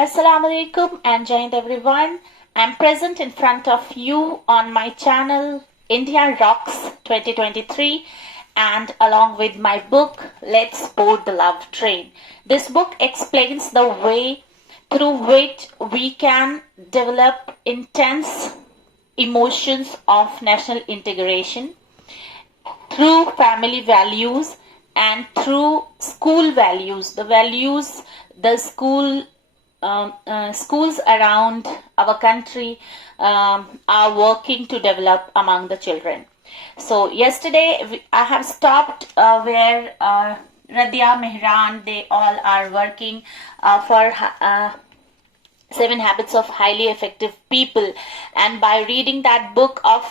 Assalamu alaikum and Jain everyone. I'm present in front of you on my channel India Rocks 2023 and along with my book Let's Board the Love Train. This book explains the way through which we can develop intense emotions of national integration through family values and through school values, the values the schools around our country are working to develop among the children. So yesterday I have stopped where Radia, Mehran, they all are working for 7 Habits of Highly Effective People, and by reading that book of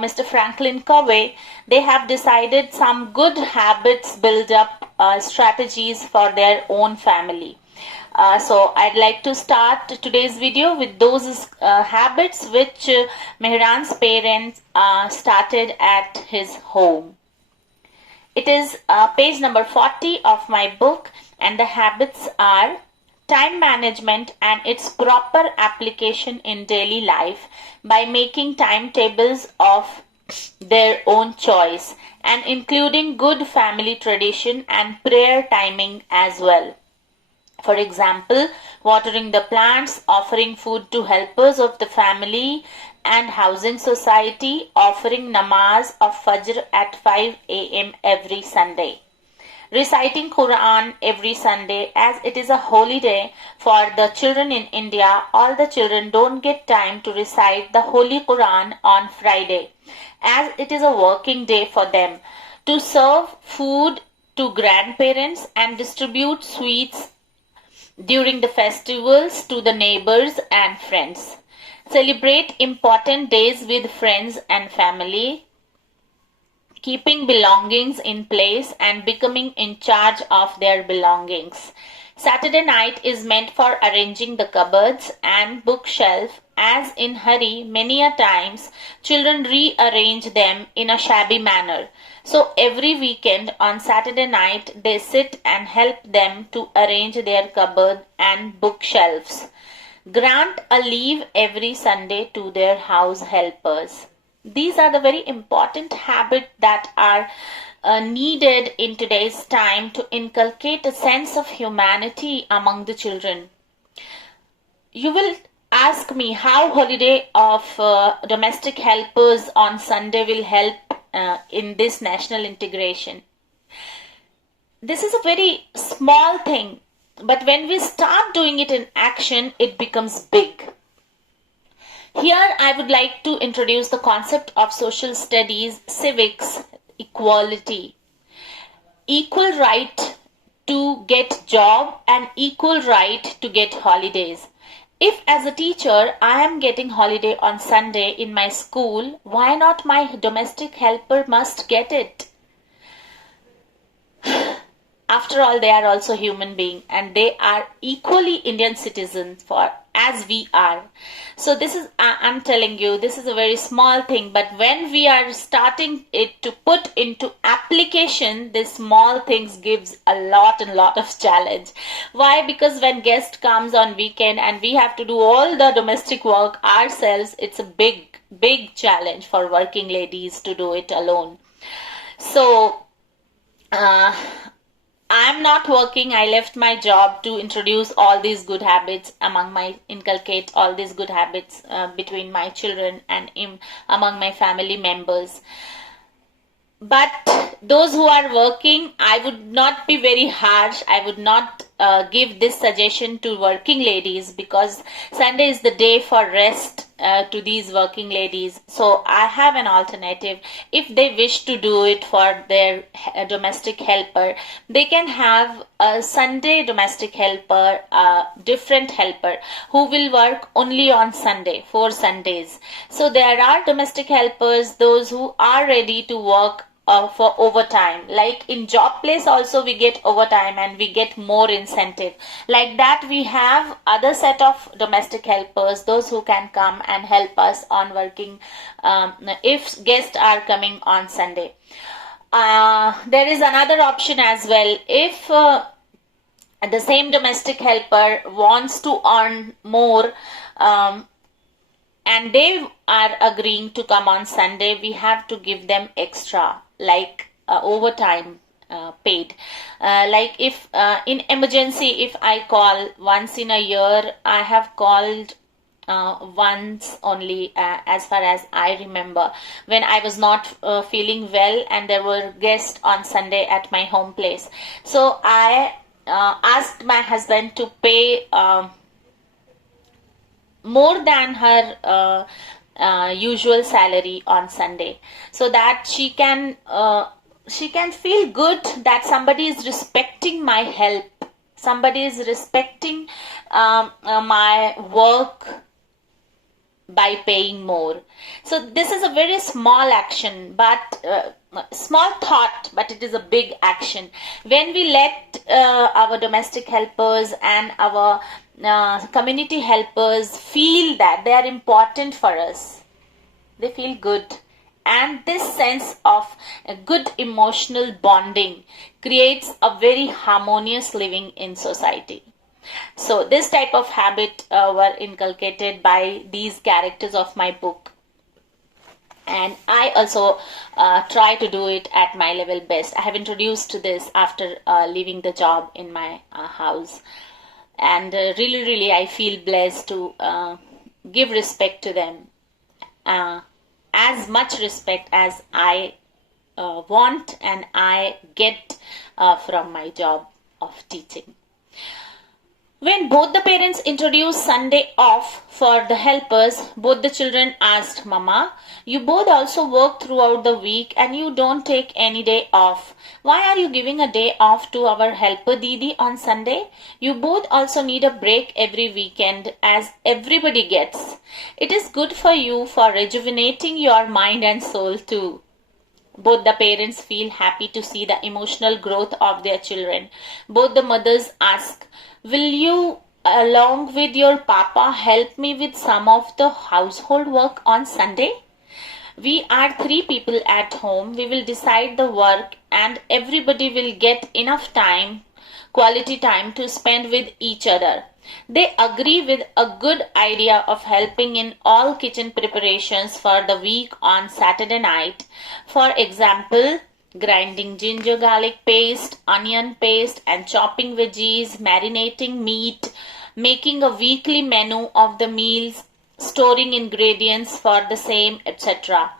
Mr. Franklin Covey, they have decided some good habits build up strategies for their own family. So I'd like to start today's video with those habits which Mehran's parents started at his home. It is page number 40 of my book, and the habits are time management and its proper application in daily life by making timetables of their own choice and including good family tradition and prayer timing as well. For example, watering the plants, offering food to helpers of the family and housing society, offering namaz of Fajr at 5 a.m. every Sunday. Reciting Quran every Sunday, as it is a holy day for the children in India. All the children don't get time to recite the Holy Quran on Friday, as it is a working day for them. To serve food to grandparents and distribute sweets during the festivals to the neighbors and friends. Celebrate important days with friends and family. Keeping belongings in place and becoming in charge of their belongings. Saturday night is meant for arranging the cupboards and bookshelf, as in hurry many a times children rearrange them in a shabby manner. So every weekend on Saturday night they sit and help them to arrange their cupboard and bookshelves. Grant a leave every Sunday to their house helpers. These are the very important habits that are needed in today's time to inculcate a sense of humanity among the children. You will ask me how holiday of domestic helpers on Sunday will help in this national integration. This is a very small thing, but when we start doing it in action, it becomes big. Here I would like to introduce the concept of social studies, civics, equality, equal right to get job and equal right to get holidays. If as a teacher I am getting holiday on Sunday in my school, why not my domestic helper must get it? After all, they are also human beings and they are equally Indian citizens as we are. So this is, I'm telling you, this is a very small thing, but when we are starting it to put into application, this small things gives a lot of challenge. Why? Because when guest comes on weekend and we have to do all the domestic work ourselves, it's a big challenge for working ladies to do it alone. So I'm not working. I left my job to introduce all these good habits inculcate all these good habits between my children and among my family members. But those who are working, I would not be very harsh. I would not give this suggestion to working ladies, because Sunday is the day for rest to these working ladies. So I have an alternative. If they wish to do it for their domestic helper, they can have a Sunday domestic helper, different helper who will work only on Sunday, 4 Sundays. So there are domestic helpers, those who are ready to work for overtime. Like in job place also we get overtime and we get more incentive. Like that we have other set of domestic helpers, those who can come and help us on working if guests are coming on Sunday. There is another option as well. If the same domestic helper wants to earn more, um, and they are agreeing to come on Sunday, we have to give them extra, like overtime paid. Like if in emergency, if I call once in a year, I have called once only, as far as I remember, when I was not feeling well and there were guests on Sunday at my home place. So I asked my husband to pay more than her usual salary on Sunday, so that she can feel good that somebody is respecting my help, somebody is respecting my work by paying more. So this is a very small action, but small thought, but it is a big action. When we let our domestic helpers and our community helpers feel that they are important for us, they feel good. And this sense of a good emotional bonding creates a very harmonious living in society. So this type of habit were inculcated by these characters of my book, and I also try to do it at my level best. I have introduced this after leaving the job in my house, and really I feel blessed to give respect to them, as much respect as I want and I get from my job of teaching. When both the parents introduced Sunday off for the helpers, both the children asked, "Mama, you both also work throughout the week and you don't take any day off. Why are you giving a day off to our helper Didi on Sunday? You both also need a break every weekend, as everybody gets. It is good for you for rejuvenating your mind and soul too." Both the parents feel happy to see the emotional growth of their children. Both the mothers ask, "Will you, along with your papa, help me with some of the household work on Sunday? We are 3 people at home. We will decide the work and everybody will get enough time, quality time to spend with each other." They agree with a good idea of helping in all kitchen preparations for the week on Saturday night. For example, grinding ginger garlic paste, onion paste, and chopping veggies, marinating meat, making a weekly menu of the meals, storing ingredients for the same, etc.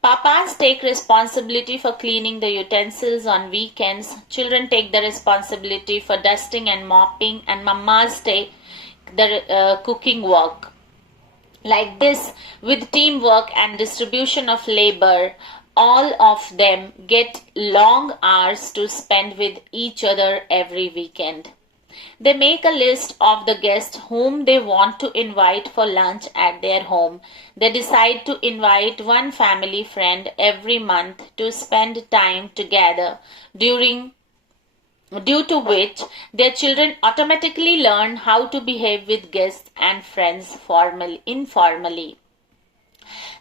Papas take responsibility for cleaning the utensils on weekends. Children take the responsibility for dusting and mopping, and mamas take the cooking work. Like this, with teamwork and distribution of labor, all of them get long hours to spend with each other every weekend. They make a list of the guests whom they want to invite for lunch at their home. They decide to invite one family friend every month to spend time together, due to which their children automatically learn how to behave with guests and friends informally.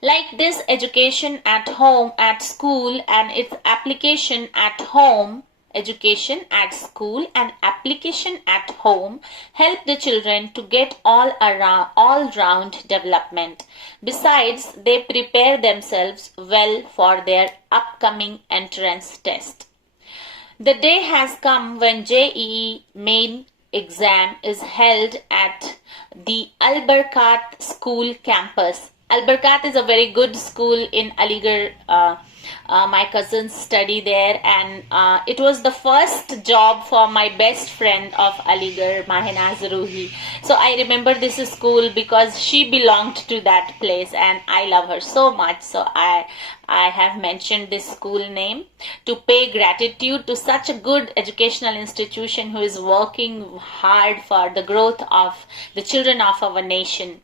Like this, education at home, at school, and its application at home, education at school and application at home help the children to get all-round development. Besides, they prepare themselves well for their upcoming entrance test. The day has come when JEE main exam is held at the Al-Barkat School campus. Al-Barkat is a very good school in Aligarh. My cousins study there, and it was the first job for my best friend of Aligarh, Mahinaz Ruhi. So I remember this school because she belonged to that place and I love her so much. So I have mentioned this school name to pay gratitude to such a good educational institution who is working hard for the growth of the children of our nation.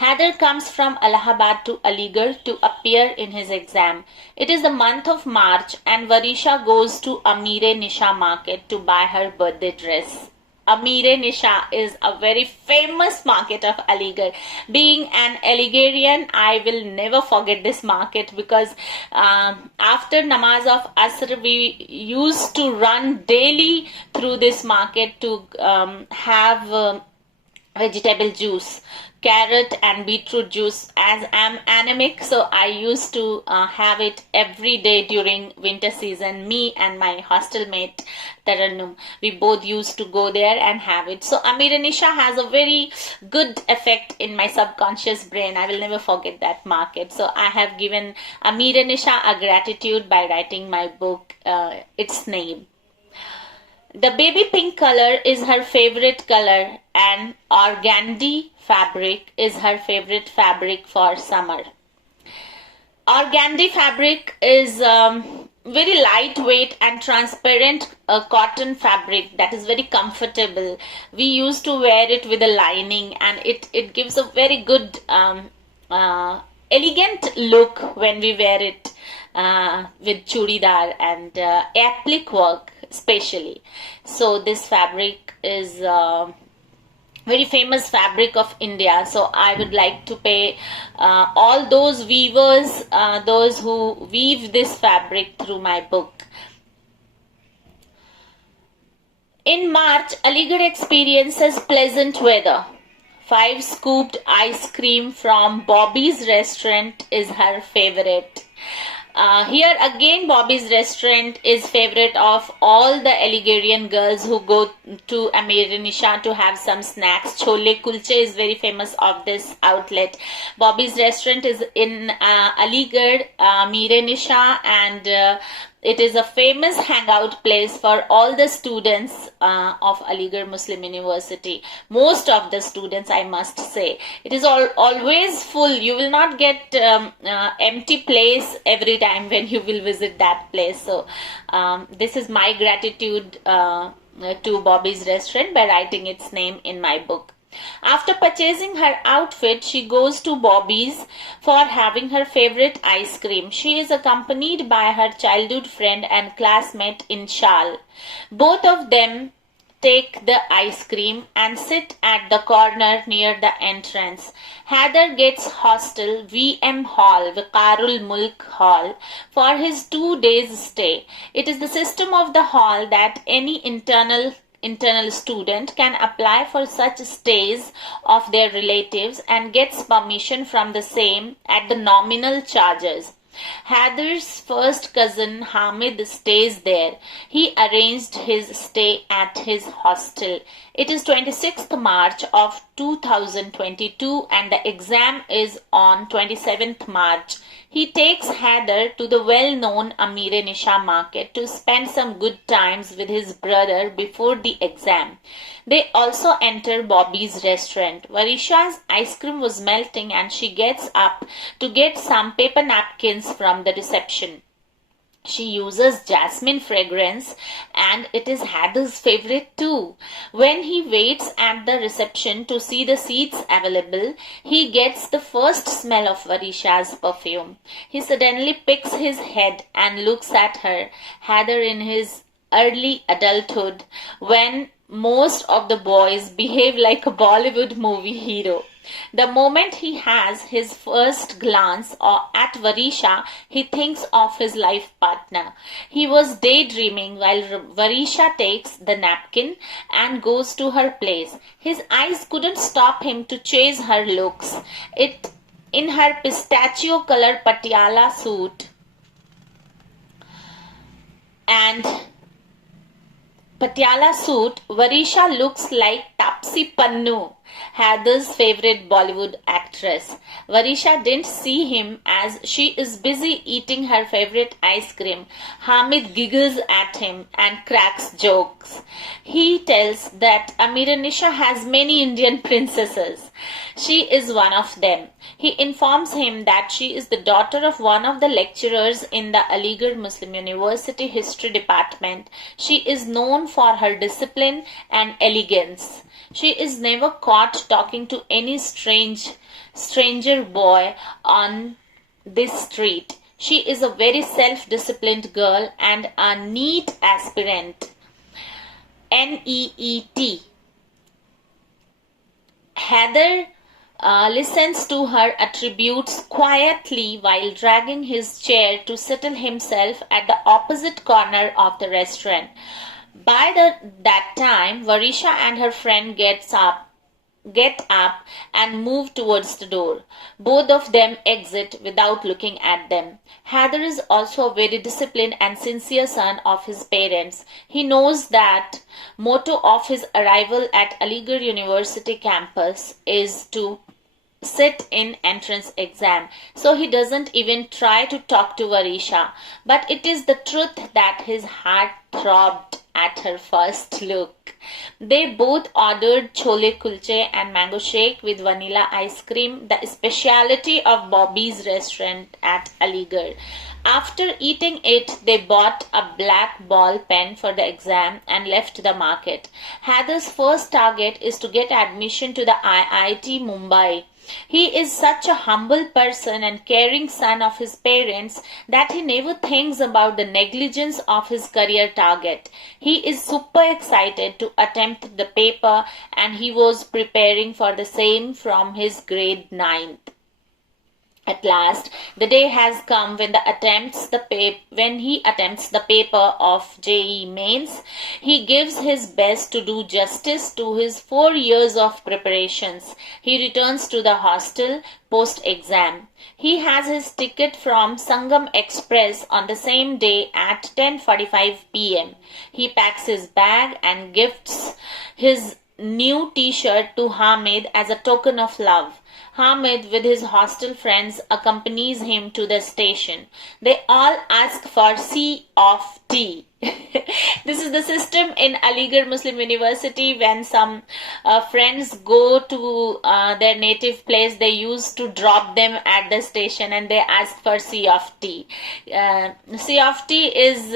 Haider comes from Allahabad to Aligarh to appear in his exam. It is the month of March and Varisha goes to Amira Nisha market to buy her birthday dress. Amira Nisha is a very famous market of Aligarh. Being an Aligarhian, I will never forget this market because after namaz of Asr, we used to run daily through this market to have vegetable juice, carrot and beetroot juice. As I'm anemic, so I used to have it every day during winter season. Me and my hostel mate Tarannum, we both used to go there and have it. So Amira Nisha has a very good effect in my subconscious brain. I will never forget that market. So I have given Amira Nisha a gratitude by writing my book, its name. The baby pink color is her favorite color, and organdy fabric is her favorite fabric for summer. Organdy fabric is very lightweight and transparent cotton fabric that is very comfortable. We used to wear it with a lining, and it gives a very good elegant look when we wear it with churidar and applique work especially. So this fabric is very famous fabric of India. So I would like to pay all those weavers, those who weave this fabric through my book. In March, Aligarh experiences pleasant weather. 5 scooped ice cream from Bobby's restaurant is her favorite. Here again, Bobby's restaurant is favorite of all the Aligarhian girls who go to Amira Nisha to have some snacks. Chole kulche is very famous of this outlet. Bobby's restaurant is in Aligarh, Amira Nisha, and it is a famous hangout place for all the students of Aligarh Muslim University. Most of the students, I must say. It is always full. You will not get empty place every time when you will visit that place. So this is my gratitude to Bobby's restaurant by writing its name in my book. After purchasing her outfit, she goes to Bobby's for having her favorite ice cream. She is accompanied by her childhood friend and classmate Inshal. Both of them take the ice cream and sit at the corner near the entrance. Heather gets hostel VM Hall, Viqarul Mulk Hall, for his 2 days stay. It is the system of the hall that any internal student can apply for such stays of their relatives and gets permission from the same at the nominal charges. Heather's first cousin Hamid stays there. He arranged his stay at his hostel. It is 26th March of 2022 and the exam is on 27th March. He takes Heather to the well-known Amira Nisha market to spend some good times with his brother before the exam. They also enter Bobby's restaurant. Varisha's ice cream was melting and she gets up to get some paper napkins from the reception. She uses jasmine fragrance and it is Heather's favorite too. When he waits at the reception to see the seats available, he gets the first smell of Varisha's perfume. He suddenly picks his head and looks at her, Heather in his early adulthood, when most of the boys behave like a Bollywood movie hero. The moment he has his first glance at Varisha, he thinks of his life partner. He was daydreaming while Varisha takes the napkin and goes to her place. His eyes couldn't stop him to chase her looks. In her pistachio-colored patiala suit and patiala suit, Varisha looks like Tapsi Pannu, Heather's favorite Bollywood actress. Varisha didn't see him as she is busy eating her favorite ice cream. Hamid giggles at him and cracks jokes. He tells that Amira Nisha has many Indian princesses. She is one of them. He informs him that she is the daughter of one of the lecturers in the Aligarh Muslim University History Department. She is known for her discipline and elegance. She is never caught talking to any stranger boy on this street. She is a very self-disciplined girl and a neat aspirant. NEET. Heather listens to her attributes quietly while dragging his chair to settle himself at the opposite corner of the restaurant. By that time, Varisha and her friend get up and move towards the door. Both of them exit without looking at them. Heather is also a very disciplined and sincere son of his parents. He knows that motto of his arrival at Aligarh University campus is to sit in entrance exam, so he doesn't even try to talk to Varisha. But it is the truth that his heart throbbed at her first look. They both ordered chole kulche and mango shake with vanilla ice cream, the specialty of Bobby's restaurant at Aligarh. After eating it, they bought a black ball pen for the exam and left the market. Heather's first target is to get admission to the IIT Mumbai. He is such a humble person and caring son of his parents that he never thinks about the negligence of his career target. He is super excited to attempt the paper, and he was preparing for the same from his grade 9th. At last, the day has come when he attempts the paper of JEE Mains. He gives his best to do justice to his 4 years of preparations. He returns to the hostel post-exam. He has his ticket from Sangam Express on the same day at 10:45 p.m. He packs his bag and gifts his new t-shirt to Hamid as a token of love. Hamid, with his hostel friends, accompanies him to the station. They all ask for C of T. This is the system in Aligarh Muslim University. When some friends go to their native place, they used to drop them at the station and they ask for C of T. C of T is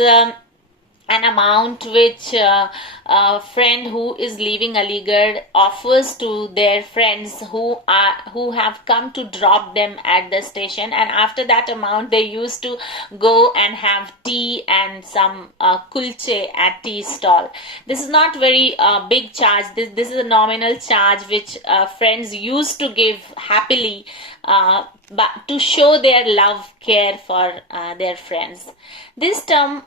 an amount which a friend who is leaving Aligarh offers to their friends who have come to drop them at the station, and after that amount they used to go and have tea and some kulche at tea stall. This is not very big charge. This is a nominal charge which friends used to give happily, but to show their love, care for their friends. This term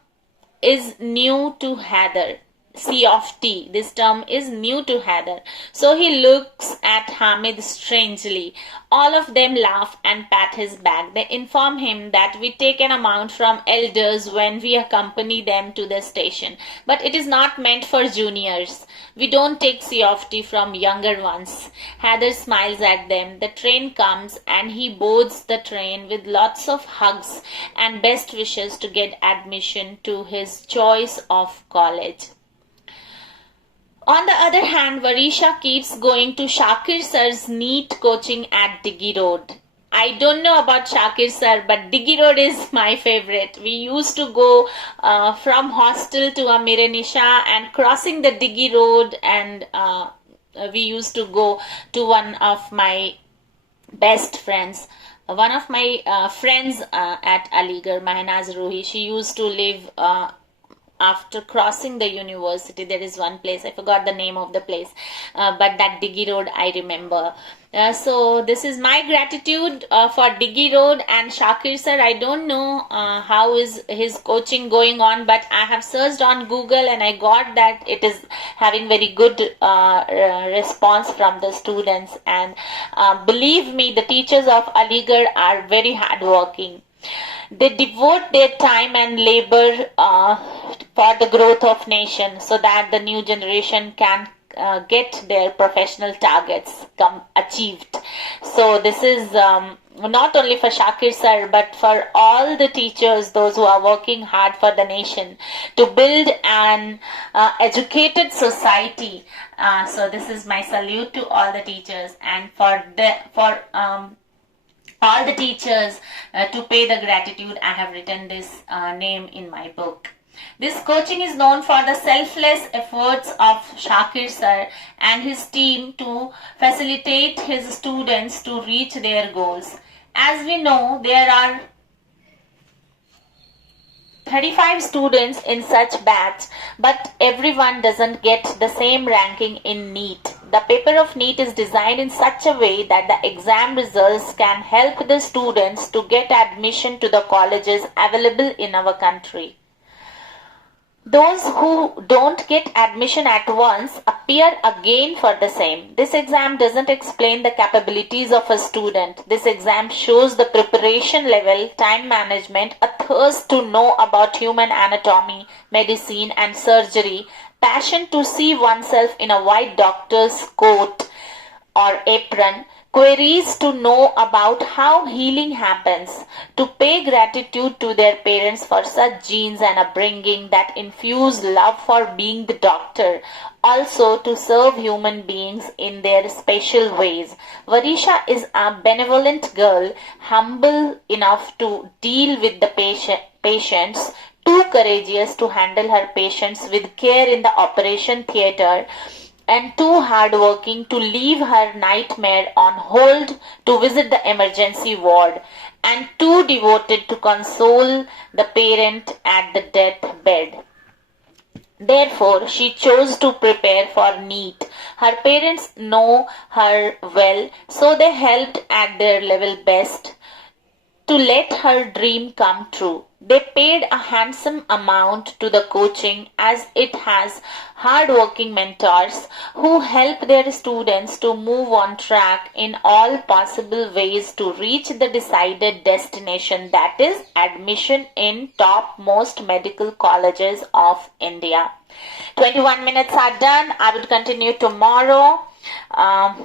is new to Heather. C of T. This term is new to Heather. So he looks at Hamid strangely. All of them laugh and pat his back. They inform him that we take an amount from elders when we accompany them to the station. But it is not meant for juniors. We don't take C of T from younger ones. Heather smiles at them. The train comes and he boards the train with lots of hugs and best wishes to get admission to his choice of college. On the other hand, Varisha keeps going to Shakir sir's NEET coaching at Diggy Road. I don't know about Shakir sir, but Diggy Road is my favorite. We used to go from hostel to Amira Nisha and crossing the Diggy Road, and we used to go to one of my best friends. One of my friends at Aligarh, Mahnaz Ruhi, she used to live after crossing the university. There is one place, I forgot the name of the place, but that Diggy Road I remember. So this is my gratitude for Diggy Road and Shakir sir. I don't know how is his coaching going on, but I have searched on Google and I got that it is having very good response from the students, and believe me, the teachers of Aligarh are very hardworking. They devote their time and labor for the growth of nation, so that the new generation can get their professional targets achieved. So this is not only for Shakir sir, but for all the teachers, those who are working hard for the nation to build an educated society. So this is my salute to all the teachers, and for all the teachers, to pay the gratitude, I have written this name in my book. This coaching is known for the selfless efforts of Shakir sir and his team to facilitate his students to reach their goals. As we know, there are 35 students in such batch, but everyone doesn't get the same ranking in NEET. the paper of NEET is designed in such a way that the exam results can help the students to get admission to the colleges available in our country. Those who don't get admission at once appear again for the same. This exam doesn't explain the capabilities of a student. This exam shows the preparation level, time management, a thirst to know about human anatomy, medicine and surgery, passion to see oneself in a white doctor's coat or apron, queries to know about how healing happens, to pay gratitude to their parents for such genes and upbringing that infuse love for being the doctor, also to serve human beings in their special ways. Varisha is a benevolent girl, humble enough to deal with the patients, too courageous to handle her patients with care in the operation theatre, and too hardworking to leave her nightmare on hold to visit the emergency ward, and too devoted to console the parent at the deathbed. Therefore, she chose to prepare for NEET. Her parents know her well, so they helped at their level best to let her dream come true. They paid a handsome amount to the coaching, as it has hard-working mentors who help their students to move on track in all possible ways to reach the decided destination, that is admission in topmost medical colleges of India. 21 minutes are done. I will continue tomorrow. I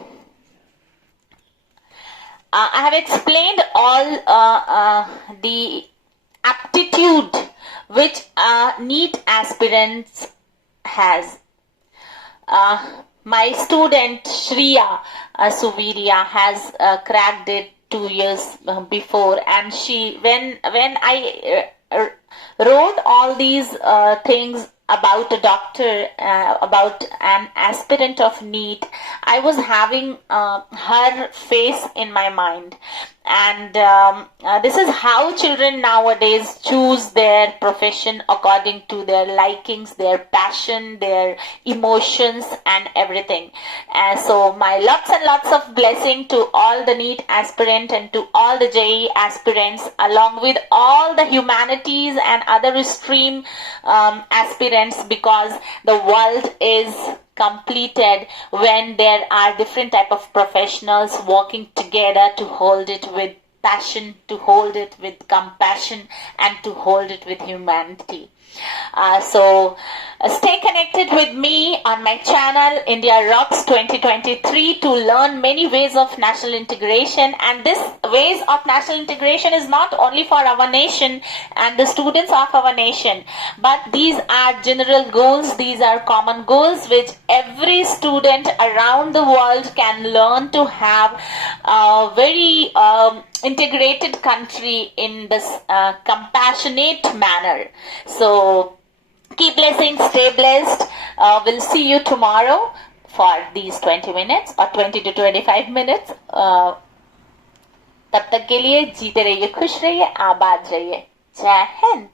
have explained all the aptitude which NEET aspirants has. My student Shriya Suviria has cracked it 2 years before, and she when I wrote all these things about a doctor, about an aspirant of NEET, I was having her face in my mind. And this is how children nowadays choose their profession according to their likings, their passion, their emotions and everything. So my lots and lots of blessing to all the NEET aspirant and to all the JEE aspirants, along with all the humanities and other stream aspirants, because the world is completed when there are different type of professionals working together to hold it with passion, to hold it with compassion, and to hold it with humanity. So stay connected with me on my channel India Rocks 2023 to learn many ways of national integration. And this ways of national integration is not only for our nation and the students of our nation, but these are general goals, these are common goals which every student around the world can learn to have a very integrated country in this compassionate manner. So keep blessing, stay blessed. We'll see you tomorrow for these 20 minutes or 20 to 25 minutes. तब तक के लिए जीते रहिए, खुश रहिए, आबाद रहिए. जय हिंद.